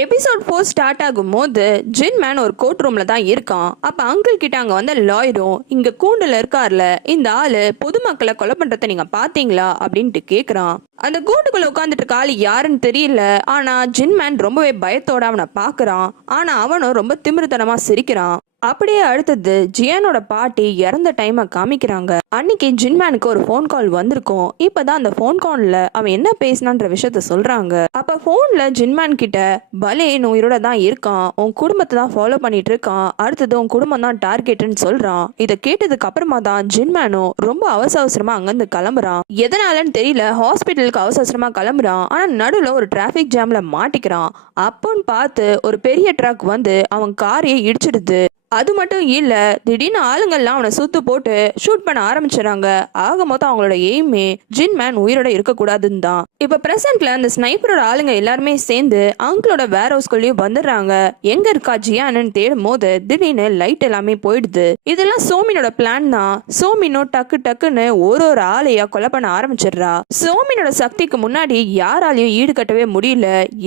Episode 4 start ஆகும்போது ஜின் man ஒரு court ரூம்ல தான் இருக்கான். அப்ப அங்கிள் கிட்ட அங்க வந்த லாயரும் இங்க கூண்டுல இருக்கார்ல இந்த ஆளு பொதுமக்களை கொலை பண்றத நீங்க பாத்தீங்களா அப்படின்ட்டு கேக்குறான். அந்த கூண்டுக்குள்ள உட்காந்துட்டு இருக்க ஆளு யாருன்னு தெரியல. ஆனா ஜின் மேன் ரொம்பவே பயத்தோட அவனை பாக்குறான். ஆனா அவனும் ரொம்ப திமிருத்தனமா சிரிக்கிறான். அப்படியே அடுத்தது ஜியானோட பாட்டி இறந்த டைமை காமிக்கிறாங்க. அன்னைக்கு ஜின்மேனுக்கு ஒரு போன் கால் வந்திருக்கும். இப்பதான் அந்த போன் கால்ல அவன் என்ன பேசினான்ற விஷயத்த சொல்றாங்க. அப்ப போன்ல ஜின்மேன் கிட்ட பலே உயிரோட தான் இருக்கான், உன் குடும்பத்தை தான் ஃபாலோ பண்ணிட்டு இருக்கான், அடுத்தது உன் குடும்பம் தான் டார்கெட்னு சொல்றான். இதை கேட்டதுக்கு அப்புறமா தான் ஜின்மேனும் ரொம்ப அவசரமா அங்கிருந்து கிளம்புறான். எதனாலன்னு தெரியல ஹாஸ்பிட்டலுக்கு அவசரமா கிளம்புறான். ஆனா நடுவுல ஒரு டிராபிக் ஜாம்ல மாட்டிக்கிறான். அப்போன்னு பார்த்து ஒரு பெரிய ட்ரக் வந்து அவன் காரையே இடிச்சிடுது. அது மட்டும் இல்ல திடீர்னு ஆளுங்கள்லாம் அவனை சுத்து போட்டு ஷூட் பண்ண ஆரம்பிச்சிடறாங்க. ஆக மொத்தம் அவங்களோட எய்மே ஜின்மேன் உயிரோட இருக்கக்கூடாதுன்னு தான். இப்ப பிரசன்ட்ல அந்த ஸ்னைப்பரோட ஆளுங்க எல்லாருமே சேர்ந்து அங்கிளோட வேர் ஹவுஸ்குள்ளேயும் வந்துடுறாங்க. எங்க இருக்கா ஜியானு தேடும் போது திடீர்னு லைட் எல்லாமே போயிடுது. இதெல்லாம் சோமினோட பிளான் தான். சோமினோ டக்குன்னு ஒரு ஆளையா கொலை பண்ண ஆரம்பிச்சிடுறா. சோமினோட சக்திக்கு முன்னாடி யாராலையும் ஈடுகட்டவே முடியல.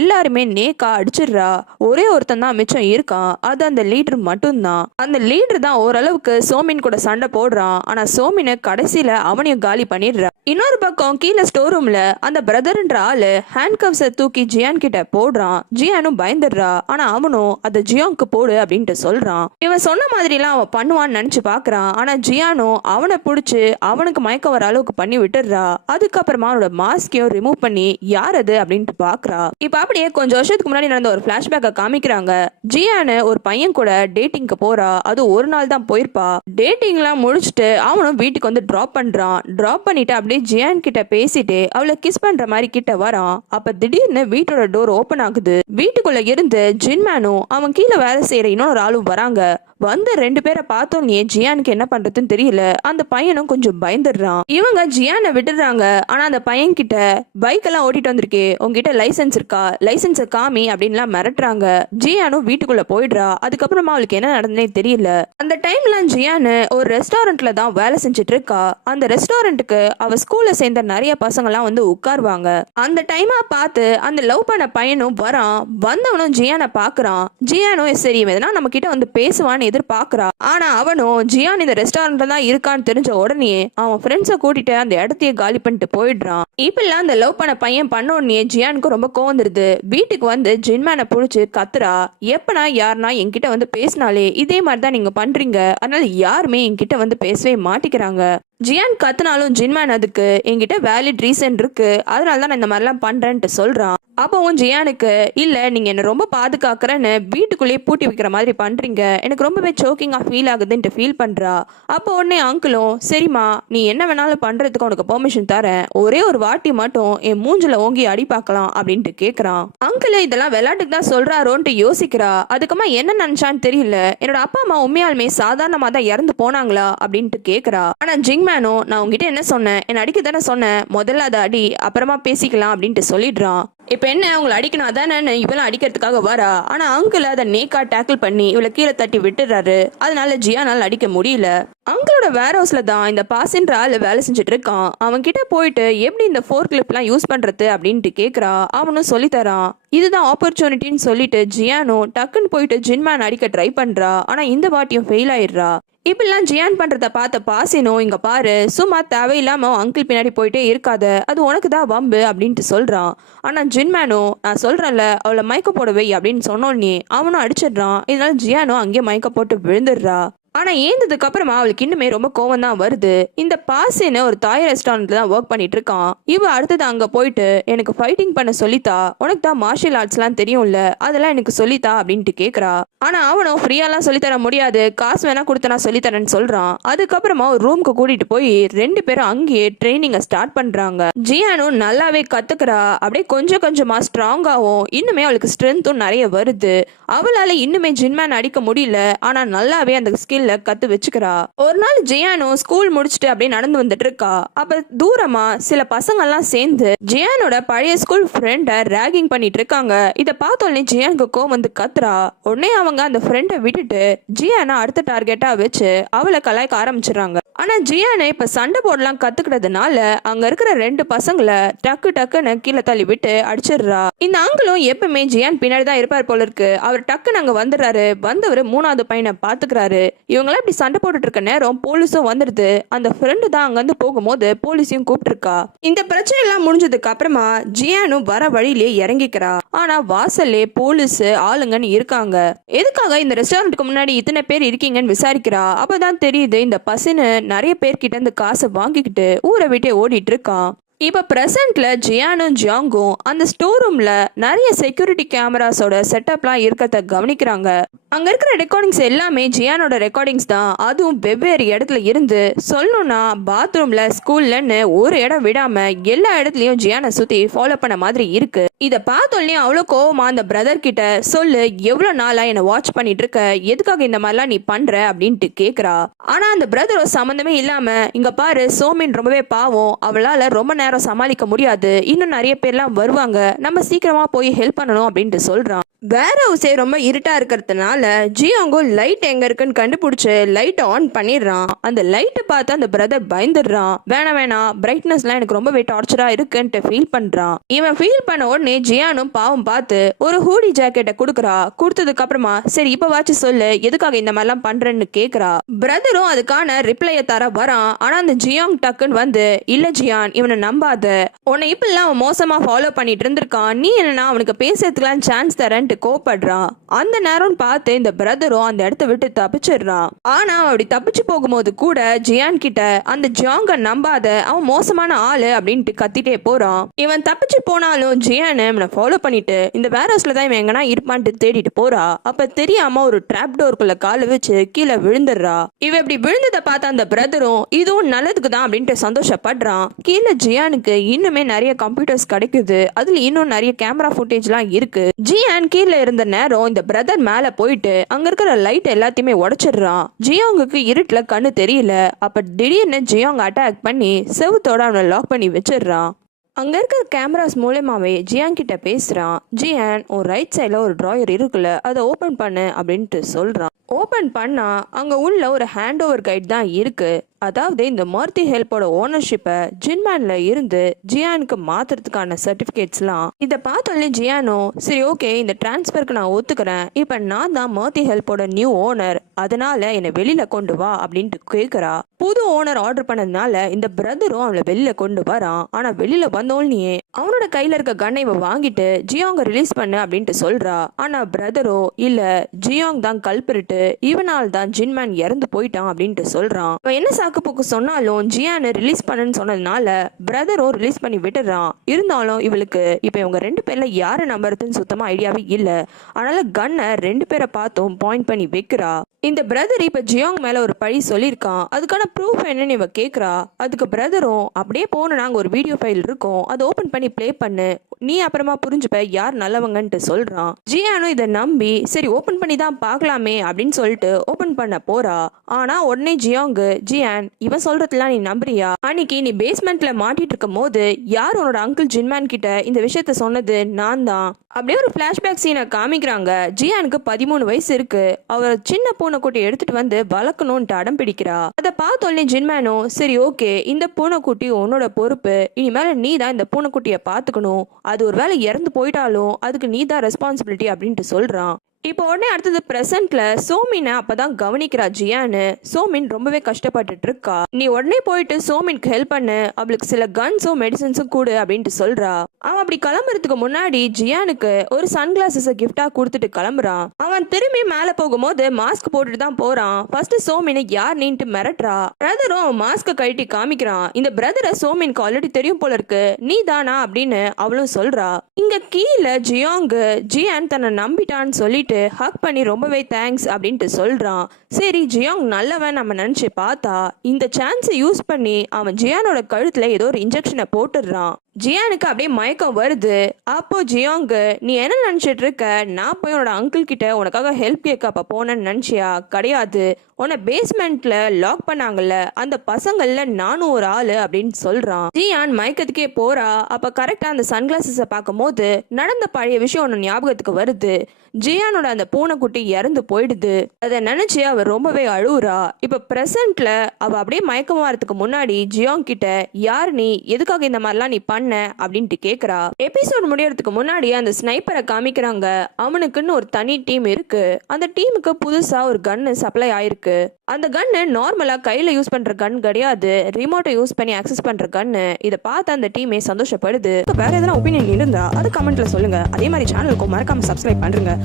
எல்லாருமே நேக்கா அடிச்சிடுறா. ஒரே ஒருத்தன் தான் மிச்சம் இருக்கான். அது அந்த லீடர் மட்டும். அந்த லீடர் தான் ஓரளவுக்கு சோமின் கூட சண்டை போடுறான். ஆனா சோமினை கடைசியில அவனையும் காலி பண்ணிடுறான். இன்னொரு பக்கம் கீழே ஸ்டோர் ரூம்ல அந்த பிரதர்ன்ற ஆளு ஹேண்ட் கப்ஸை தூக்கி ஜியான் கிட்ட போடுறான். ஜியானும் பயந்துடுறா. ஆனா அவனும் அதை ஜியானுக்கு போடு அப்படின்ட்டு சொல்றான். இவன் சொன்ன மாதிரி எல்லாம் அவன் பண்ணுவான்னு நினைச்சு பாக்குறான். ஆனா ஜியானும் அவனை பிடிச்சு அவனுக்கு மயக்க வர அளவுக்கு பண்ணி விட்டுடுறா. அதுக்கப்புறமா அவனோட மாஸ்கையும் ரிமூவ் பண்ணி யார் அது அப்படின்ட்டு பாக்குறா. இப்ப அப்படியே கொஞ்சம் வருஷத்துக்கு முன்னாடி நடந்த ஒரு பிளாஷ்பேக்கை காமிக்கிறாங்க. ஜியானு ஒரு பையன் கூட டேட்டிங் போறா. அது ஒரு நாள் தான் போயிருப்பா. டேட்டிங் எல்லாம் முடிச்சுட்டு அவனும் வீட்டுக்கு வந்து டிராப் பண்றான். டிராப் பண்ணிட்டு அப்படியே ஜியான் கிட்ட பேசிட்டு அவளை கிஸ் பண்ற மாதிரி கிட்ட வரான். அப்ப திடீர்னு வீட்டோட டோர் ஓபன் ஆகுது. வீட்டுக்குள்ள இருந்து ஜின்மேனும் அவன் கீழே வேலை செய்யற இன்னொரு ஆளும் வராங்க. வந்து ரெண்டு பேரை பார்த்தோன்னே ஜியானுக்கு என்ன பண்றதுன்னு தெரியல. அந்த பையனும் கொஞ்சம் பயந்துடுறான். இவங்க ஜியானை விட்டுறாங்க. ஆனா அந்த பையன் கிட்ட பைக் எல்லாம் ஓட்டிட்டு வந்திருக்கே, உங்ககிட்ட லைசன்ஸ் இருக்கா, லைசன்ஸை காமி அப்படின்லாம் மிரட்டுறாங்க. ஜியானும் வீட்டுக்குள்ள போயிடுறா. அதுக்கப்புறமா அவளுக்கு என்ன நடந்ததே தெரியல. அந்த டைம்ல ஜியானு ஒரு ரெஸ்டாரண்ட்ல தான் வேலை செஞ்சுட்டு இருக்கா. அந்த ரெஸ்டாரண்ட்டுக்கு அவ ஸ்கூல்ல சேர்ந்த நிறைய பசங்க எல்லாம் வந்து உட்காருவாங்க. அந்த டைமா பார்த்து அந்த லவ் பண்ண பையனும் வரான். வந்தவனும் ஜியானை பாக்குறான். ஜியானும் சரி எதனா நம்ம கிட்ட வந்து பேசுவான்னு எதிர்பார்க்கிறா. ஆனா அவனும் ஜியான் இந்த ரெஸ்டாரண்ட்ல தான் இருக்கான்னு தெரிஞ்ச உடனே அவன் ஃப்ரெண்ட்ஸை கூட்டிட்டு அந்த இடத்தையே காலி பண்ணிட்டு போயிடுறான். இப்பெல்லாம் அந்த லவ் பண்ண பையன் பண்ண உடனே ஜியானுக்கு ரொம்ப கோவந்துருது. வீட்டுக்கு வந்து ஜின்மேனை புடிச்சு கத்துறா. எப்பனா யாருனா என்கிட்ட வந்து பேசினாலே இதே மாதிரிதான் நீங்க பண்றீங்க, அதனால யாருமே என்கிட்ட வந்து பேசவே மாட்டிக்கிறாங்க. ஜியான் கத்துனாலும் ஜின்மேன் அதுக்கு என்கிட்ட வேலிட் ரீசன் இருக்கு, அதனால தான் நான் இந்த மாதிரிலாம் பண்றேன்ட்டு சொல்றான். அப்பவும் ஜியானுக்கு இல்ல நீங்க என்ன ரொம்ப பாதுகாக்கிறேன்னு வீட்டுக்குள்ளேயே பூட்டி வைக்கிற மாதிரி பண்றீங்க, எனக்கு ரொம்பவே சோக்கிங்கா ஃபீல் ஆகுதுன்ட்டு ஃபீல் பண்றா. அப்போ உடனே அங்கிளும் சரிம்மா நீ என்ன வேணாலும் பண்றதுக்கு உனக்கு பெர்மிஷன் தரேன், ஒரே ஒரு வாட்டி மட்டும் என் மூஞ்சில ஓங்கி அடி பார்க்கலாம் அப்படின்ட்டு கேக்குறான். அங்கிள் இதெல்லாம் விளையாட்டுக்கு தான் சொல்றாரோன்ட்டு யோசிக்கிறா. அதுக்கப்புறமா என்ன நினைச்சான்னு தெரியல. என்னோட அப்பா அம்மா உண்மையாலுமே சாதாரணமா தான் இறந்து போனாங்களா அப்படின்ட்டு கேக்குறா. ஆனா ஜிங்மேனோ நான் உங்ககிட்ட என்ன சொன்னேன், என்ன அடிக்க தானே சொன்னேன், முதல்ல அதை அடி அப்புறமா பேசிக்கலாம் அப்படின்ட்டு சொல்லிடுறான். இப்ப என்ன உங்களை அடிக்கணும் அதானே இவெல்லாம் அடிக்கிறதுக்காக வரா. ஆனா அங்கிள் அதை நேக்கா டேக்கிள் பண்ணி இவளை கீழே தட்டி விட்டுறாரு. அதனால ஜியானால அடிக்க முடியல. அங்கிளோட வேர் ஹவுஸ்ல தான் இந்த பாசின்ற ஆளு வேலை செஞ்சுட்டு இருக்கான். அவன் கிட்ட போயிட்டு எப்படி இந்த ஃபோர் கிளிப் எல்லாம் யூஸ் பண்றது அப்படின்ட்டு கேக்குறா. அவனும் சொல்லி தரான். இதுதான் ஆப்பர்ச்சுனிட்டின்னு சொல்லிட்டு ஜியானும் டக்குன்னு போயிட்டு ஜின்மேன் அடிக்க ட்ரை பண்றா. ஆனா இந்த வாட்டியும் ஃபெயில் ஆயிடுறா. இப்பெல்லாம் ஜியான் பண்றத பார்த்த பாசினோ இங்க பாரு சும்மா தேவையில்லாம அங்கிள் பின்னாடி போயிட்டே இருக்காத, அது உனக்கு தான் வம்பு அப்படின்ட்டு சொல்றான். ஆனா ஜின்மேனோ நான் சொல்றேன்ல அவளை மயக்க போடவை அப்படின்னு சொன்னோன்னே அவனும் அடிச்சிடுறான். இதனால ஜியானோ அங்கேயே மயக்க போட்டு விழுந்துடுறா. ஆனா ஏந்ததுக்கு அப்புறமா அவளுக்கு இன்னுமே ரொம்ப கோவம் தான் வருது. இந்த பாசின்னு ஒரு தாய் ரெஸ்டாரண்ட்ல தான் ஒர்க் பண்ணிட்டு இருக்கான். இவ அடுத்தது அங்க போயிட்டு எனக்கு ஃபைட்டிங் பண்ண சொல்லித்தா, உனக்கு தான் மார்ஷியல் ஆர்ட்ஸ் எல்லாம் தெரியும்ல அதெல்லாம் எனக்கு சொல்லித்தா அப்படின்ட்டு கேக்குறா. ஆனா அவனும் ஃப்ரீயாலாம் சொல்லித்தர முடியாது, காசு வேணா கொடுத்தனா சொல்லித்தரேன்னு சொல்றான். அதுக்கப்புறமா ஒரு ரூமுக்கு கூட்டிட்டு போய் ரெண்டு பேரும் அங்கேயே ட்ரைனிங்க ஸ்டார்ட் பண்றாங்க. ஜியானும் நல்லாவே கத்துக்கிறா. அப்படியே கொஞ்சம் கொஞ்சமா ஸ்ட்ராங்காவும் இன்னுமே அவளுக்கு ஸ்ட்ரென்த்தும் நிறைய வருது. அவளால இன்னுமே ஜின்மேன் அடிக்க முடியல. ஆனா நல்லாவே அந்த ஸ்கில் ஸ்கில்ல கத்து வச்சுக்கிறா. ஒரு நாள் ஜியானும் ஸ்கூல் முடிச்சுட்டு அப்படியே நடந்து வந்துட்டு இருக்கா. அப்ப தூரமா சில பசங்க எல்லாம் சேர்ந்து ஜியானோட பழைய ஸ்கூல் ஃப்ரெண்ட ராகிங் பண்ணிட்டு இருக்காங்க. இத பார்த்தோன்னே ஜியானுக்கு கோவம் வந்து கத்துறா. உடனே அவங்க அந்த ஃப்ரெண்டை விட்டுட்டு ஜியானை அடுத்த டார்கெட்டா வச்சு அவளை கலாய்க்க ஆரம்பிச்சிடறாங்க. ஆனா ஜியானை இப்ப சண்டை போடலாம் கத்துக்கிட்டதுனால அங்க இருக்கிற 2 பசங்களை டக்குன்னு கீழே தள்ளி விட்டு அடிச்சிடுறா. இந்த அங்கிளும் எப்பவுமே ஜியான் பின்னாடி தான் இருப்பார் போல இருக்கு. அவர் டக்குன்னு அங்க வந்துடுறாரு. வந்தவர் 3வது பையனை பாத்துக்கிறாரு. இவங்களாம் இப்படி சண்டை போட்டுட்டு இருக்க நேரம் போலீஸும் வந்துடுது. அந்த ஃப்ரெண்டு தான் அங்க வந்து போகும்போது போலீஸையும் கூப்பிட்டு இருக்கா. இந்த பிரச்சனை எல்லாம் முடிஞ்சதுக்கு அப்புறமா ஜியானும் வர வழியிலேயே இறங்கிக்கிறா. ஆனா வாசல்லே போலீஸ் ஆளுங்கன்னு இருக்காங்க. எதுக்காக இந்த ரெஸ்டாரண்ட்டுக்கு முன்னாடி இத்தனை பேர் இருக்கீங்கன்னு விசாரிக்கிறா. அப்பதான் தெரியுது இந்த பசங்க நிறைய பேர்கிட்ட இந்த காசை வாங்கிக்கிட்டு ஊரை விட்டே ஓடிட்டு இருக்கான். இப்ப பிரசன்ட்ல ஜியானும் ஜியாங்கும் அந்த ஸ்டோர் ரூம்ல நிறைய செக்யூரிட்டி கேமராஸோட செட்டப்லாம் இருக்கிறத கவனிக்கிறாங்க. அங்க இருக்கிற ரெக்கார்டிங்ஸ் எல்லாமே ஜியானோட ரெக்கார்டிங்ஸ் தான். அதுவும் வெவ்வேறு இடத்துல இருந்து சொல்லணும்னா பாத்ரூம்ல ஸ்கூல்லன்னு ஒரு இடம் விடாம எல்லா இடத்துலயும் ஜியானை சுத்தி ஃபாலோ பண்ண மாதிரி இருக்கு. இத பார்த்தோன்னே அவ்வளவு கோவமா அந்த பிரதர் கிட்ட சொல்லு, எவ்வளவு நாளா என்ன வாட்ச் பண்ணிட்டு இருக்க, எதுக்காக இந்த மாதிரிலாம் நீ பண்ற அப்படின்ட்டு கேக்குறா. ஆனா அந்த பிரதரோ சம்பந்தமே இல்லாம, இங்க பாரு சோமின் ரொம்பவே பாவம், அவளால ரொம்ப நேரம் சமாளிக்க முடியாது, இன்னும் நிறைய பேர்லாம் வருவாங்க, நம்ம சீக்கிரமா போய் ஹெல்ப் பண்ணணும் அப்படின்ட்டு சொல்றான். வேற ஹவுஸே ரொம்ப இருட்டா இருக்கிறதுனால ஜியாங்கோ லைட் எங்க இருக்குன்னு கண்டுபிடிச்சு லைட் ஆன் பண்ணிடுறான். அந்த லைட்டை பார்த்து அந்த பிரதர் பயந்துடுறான். வேணாம் பிரைட்னஸ்லாம் எனக்கு ரொம்பவே டார்ச்சரா இருக்குன்ட்டு ஃபீல் பண்றான். இவன் ஃபீல் பண்ண உடனே ஜியானும் பாவம் பார்த்து ஒரு ஹூடி ஜாக்கெட்டை கொடுக்குறா. கொடுத்ததுக்கு அப்புறமா சரி இப்ப வாச்சு சொல்லு, எதுக்காக இந்த மாதிரிலாம் பண்றேன்னு கேக்குறா. பிரதரும் அதுக்கான ரிப்ளைய தர வரான். ஆனா அந்த ஜியாங் டக்குன்னு வந்து, இல்ல ஜியான் இவனை நம்பாத, உன்னை இப்பெல்லாம் அவன் மோசமா ஃபாலோ பண்ணிட்டு இருந்திருக்கான், நீ என்னன்னா அவனுக்கு பேசுறதுக்குலாம் சான்ஸ் தரேன் கோபப்படுறான். அந்த நேரம் பார்த்து இந்த பிரதரும் அந்த இடத்த விட்டு தப்பிச்சிடுறான். ஆனா அப்படி தப்பிச்சு போகும்போது கூட ஜியான் கிட்ட அந்த ஜியாங்க நம்பாத, அவன் மோசமான ஆளு அப்படின்ட்டு கத்திட்டே போறான். இவன் தப்பிச்சு போனாலும் ஜியான் இவனை ஃபாலோ பண்ணிட்டு இந்த வேர் ஹவுஸ்ல தான் இவன் எங்கன்னா இருப்பான்ட்டு தேடிட்டு போறா. அப்ப தெரியாம ஒரு ட்ராப் டோருக்குள்ள காலை வச்சு கீழே விழுந்துடுறா. இவ இப்படி விழுந்ததை பார்த்த அந்த பிரதரும் இதுவும் நல்லதுக்கு தான் அப்படின்ட்டு சந்தோஷப்படுறான். கீழே ஜியானுக்கு இன்னுமே நிறைய கம்ப்யூட்டர்ஸ் கிடைக்குது. அதுல இன்னும் நிறைய கேமரா ஃபுட்டேஜ்லாம் இருக்கு. ஜியான் கீழே இருந்த நேரம் இந்த பிரதர் மேல போயிட்டு அங்க இருக்கிற லைட் எல்லாத்தையுமே உடைச்சிடுறான். ஜியோங்குக்கு இருட்டுல கண்ணு தெரியல. அப்ப திடீர்னு ஜியோங் அட்டாக் பண்ணி செவுத்தோட அவனை லாக் பண்ணி வச்சிடுறான். அங்க இருக்கிற கேமராஸ் மூலமாவே ஜியான் கிட்ட பேசுறான். ஜியான் ஒரு ரைட் சைட்ல ஒரு டிராயர் இருக்குல்ல, அதை ஓபன் பண்ணு அப்படின்ட்டு சொல்றான். ஓபன் பண்ணா அங்க உள்ள ஒரு ஹேண்ட் ஓவர் கைட் தான் இருக்கு. அதாவது இந்த மர்த்தி ஹெல்ப்போட ஓனர்ஷிப்பை ஜின்மேன்ல இருந்து ஜியானுக்கு மாத்துறதுக்கான சர்டிபிகேட்ஸ்லாம். இதை பார்த்தோன்னே ஜியானோ சரி ஓகே இந்த டிரான்ஸ்பருக்கு நான் ஒத்துக்கிறேன், இப்ப நான் தான் மர்த்தி ஹெல்ப்போட நியூ ஓனர், அதனால என்னை வெளியில கொண்டு வா அப்படின்ட்டு கேட்கிறா. புது ஓனர் ஆர்டர் பண்ணதுனால இந்த பிரதரும் அவளை வெளியில கொண்டு வரான். ஆனா வெளியில வந்தோடனே அவனோட கையில இருக்க கண்ணை இவ வாங்கிட்டு ஜியாங்க ரிலீஸ் பண்ணு அப்படின்ட்டு சொல்றா. ஆனா பிரதரோ இல்ல, ஜியாங் தான் கல்பிரிட்டு, இவனால் தான் ஜின்மேன் இறந்து போயிட்டான் அப்படின்ட்டு சொல்றான். என்ன போக்கு சொன்னாலும் ஜியானை ரிலீஸ் பண்ணு சொன்னதுனால பிரதரும் ரிலீஸ் பண்ணி விட்டுறான். இருந்தாலும் இவளுக்கு இப்ப இவங்க 2 பேர்ல யாரை நம்புறதுன்னு சுத்தமா ஐடியாவே இல்ல. அதனால கண்ணை 2 பேரை பார்த்தும் பாயிண்ட் பண்ணி வைக்கிறா. இந்த பிரதர் இப்ப ஜியாங் மேல ஒரு பழி சொல்லியிருக்கான். அதுக்கான ப்ரூஃப் என்னன்னு இவ கேக்குறா. அதுக்கு பிரதரும் அப்படியே போன நாங்க ஒரு வீடியோ ஃபைல் இருக்கோம், அதை ஓபன் பண்ணி பிளே பண்ணு, நீ அப்புறமா புரிஞ்சுப்ப யார் நல்லவங்கன்ட்டு சொல்றான். ஜியானும் இதை நம்பி சரி ஓபன் பண்ணி தான் பார்க்கலாமே அப்படின்னு சொல்லிட்டு ஓபன் பண்ண போறா. ஆனா உடனே ஜியாங்கு, ஜியான் இவன் சொல்றதுலாம் நீ நம்புறியா? அன்னைக்கு நீ பேஸ்மெண்ட்ல மாட்டிட்டு இருக்கும் போது யார் உன்னோட அங்கிள் ஜின்மேன் கிட்ட இந்த விஷயத்த சொன்னது? நான் தான். அப்படியே ஒரு பிளாஷ்பேக் சீனை காமிக்கிறாங்க. ஜியானுக்கு 13 வயசு இருக்கு. அவர் சின்ன பூனைக்குட்டி எடுத்துட்டு வந்து வளர்க்கணும்ட்டு அடம் பிடிக்கிறா. அதை பார்த்தோன்னே ஜின்மேனோ சரி ஓகே இந்த பூனைக்குட்டி உன்னோட பொறுப்பு, இனிமேல நீ தான் இந்த பூனைக்குட்டியை பார்த்துக்கணும், அது ஒரு வேளை இறந்து போயிட்டாலும் அதுக்கு நீ தான் ரெஸ்பான்சிபிலிட்டி அப்படின்ட்டு சொல்றான். இப்போ உடனே அடுத்தது பிரசன்ட்ல சோமினை அப்பதான் கவனிக்கிறா ஜியானு. சோமின் ரொம்பவே கஷ்டப்பட்டுட்டு இருக்கா. நீ உடனே போயிட்டு சோமின்க்கு ஹெல்ப் பண்ணு, அவளுக்கு சில கன்ஸும் மெடிசன்ஸும் கூடு அப்படின்ட்டு சொல்றா. அவன் அப்படி கிளம்புறதுக்கு முன்னாடி ஜியானுக்கு ஒரு சன்கிளாசஸ் கிஃப்டா கொடுத்துட்டு கிளம்புறான். அவன் திரும்பி மேல போகும்போது மாஸ்க் போட்டுட்டு தான் போறான். ஃபர்ஸ்ட் சோமினை யார் நீன்ட்டு மிரட்டுறா. பிரதரும் அவன் மாஸ்க கழட்டி காமிக்கிறான். இந்த பிரதரை சோமின்க்கு ஆல்ரெடி தெரியும் போல இருக்கு, நீ தானா அப்படின்னு அவளும் சொல்றா. இங்க கீழே ஜியாங்கு ஜியான் தன்னை நம்பிட்டான்னு சொல்லிட்டு ஹக் பண்ணி ரொம்பவே தேங்க்ஸ் அப்படின்ட்டு சொல்றான். சரி ஜியாங் நல்லவன் நம்ம நினைச்சு பார்த்தா இந்த சான்ஸை யூஸ் பண்ணி அவன் ஜியானோட கழுத்துல ஏதோ ஒரு இன்ஜெக்ஷனை போட்டுடுறான். ஜியானுக்கு அப்படியே மயக்கம் வருது. அப்போ ஜியோங்கு, நீ என்ன நினைச்சிட்டு இருக்க? நான் போய் உன்னோட அங்கிள் கிட்ட உனக்காக ஹெல்ப் கேட்க அப்ப போனேன்னு நினைச்சியா? கிடையாது. உன்னை பேஸ்மெண்ட்ல லாக் பண்ணாங்கல்ல, அந்த பசங்கள்ல நானும் ஒரு ஆளு அப்படின்னு சொல்றான். ஜியான் மயக்கத்துக்கே போறா. அப்ப கரெக்டா அந்த சன்கிளாசஸ பார்க்கும் போது நடந்த பழைய விஷயம் ஒன்னு ஞாபகத்துக்கு வருது. ஜியானோட அந்த பூனைக்குட்டி இறந்து போயிடுது. அதை நினைச்சு அவ ரொம்பவே அழுவுறா. இப்ப பிரசன்ட்ல அவ அப்படியே மயக்கமா வரதுக்கு முன்னாடி ஜியோங் கிட்ட, யார் நீ, எதுக்காக இந்த மாதிரிலாம் நீ பண்ண அப்படின்ட்டு கேக்குறா. எபிசோட் முடியறதுக்கு முன்னாடி அந்த ஸ்னைப்பரை காமிக்கிறாங்க. அவனுக்குன்னு ஒரு தனி டீம் இருக்கு. அந்த டீமுக்கு புதுசா ஒரு கன்னு சப்ளை ஆயிருக்கு. அந்த கன்னு நார்மலா கையில யூஸ் பண்ற கன் கிடையாது, ரிமோட்டை யூஸ் பண்ணி ஆக்சஸ் பண்ற கன்னு. இதை பார்த்து அந்த டீமே சந்தோஷப்படுது. வேற எதனா ஒப்பீனியன் இருந்தா அது கமெண்ட்ல சொல்லுங்க. அதே மாதிரி சேனலுக்கு மறக்காம சப்ஸ்கிரைப் பண்றீங்க.